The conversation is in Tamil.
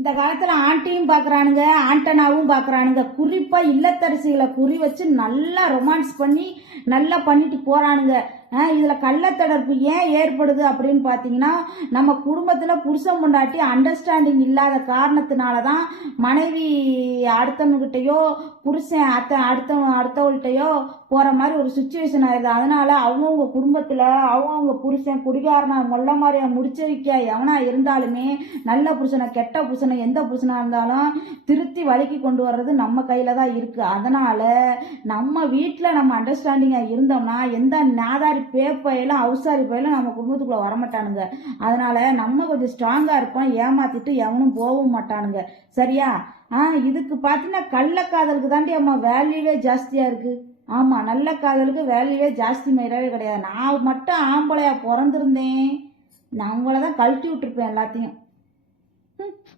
இந்த காலத்தில் ஆண்டியும் பார்க்குறானுங்க ஆண்டனாவும் பார்க்குறானுங்க குறிப்பாக இல்லத்தரசிகளை குறி வச்சு நல்லா ரொமான்ஸ் பண்ணி நல்லா பண்ணிட்டு போகிறானுங்க இதில் கள்ளத்தடர்ப்பு ஏன் ஏற்படுது அப்படின்னு பார்த்தீங்கன்னா நம்ம குடும்பத்தில் புருஷன் பொண்டாட்டி அண்டர்ஸ்டாண்டிங் இல்லாத காரணத்தினால தான் மனைவி அடுத்தவங்கிட்டையோ புருஷன் அத்த அடுத்த அடுத்தவள்கிட்டையோ போகிற மாதிரி ஒரு சுச்சுவேஷன் ஆயிடுது. அதனால அவங்கவுங்க குடும்பத்தில் அவங்கவுங்க புருஷன் குடிகாரனா மொல்ல மாதிரி முடிச்ச வைக்க எவனா இருந்தாலுமே நல்ல புருஷனை கெட்ட புருஷனை எந்த புருஷனாக இருந்தாலும் திருத்தி வழிக்கு கொண்டு வர்றது நம்ம கையில் தான் இருக்குது அதனால் நம்ம வீட்டில் நம்ம அண்டர்ஸ்டாண்டிங்காக இருந்தோம்னா எந்த நாதாரி பேப்பையெல்லாம் அவுசாரி பையெல்லாம் நம்ம குடும்பத்துக்குள்ளே வரமாட்டானுங்க. அதனால் நம்ம கொஞ்சம் ஸ்ட்ராங்காக இருப்போம். ஏமாற்றிட்டு எவனும் போகவும் மாட்டானுங்க. சரியா? ஆ இதுக்கு பார்த்தீங்கன்னா கள்ளக்காதலுக்கு தாண்டி அம்மா வேல்யூவே ஜாஸ்தியாக இருக்குது ஆமாம் நல்ல காதலுக்கு வேல்யூவே ஜாஸ்தி மயிராவே கிடையாது. நான் மட்டும் ஆம்பளையாக பிறந்திருந்தேன். நான் உங்களை தான் கழட்டி விட்டுருப்பேன் எல்லாத்தையும்.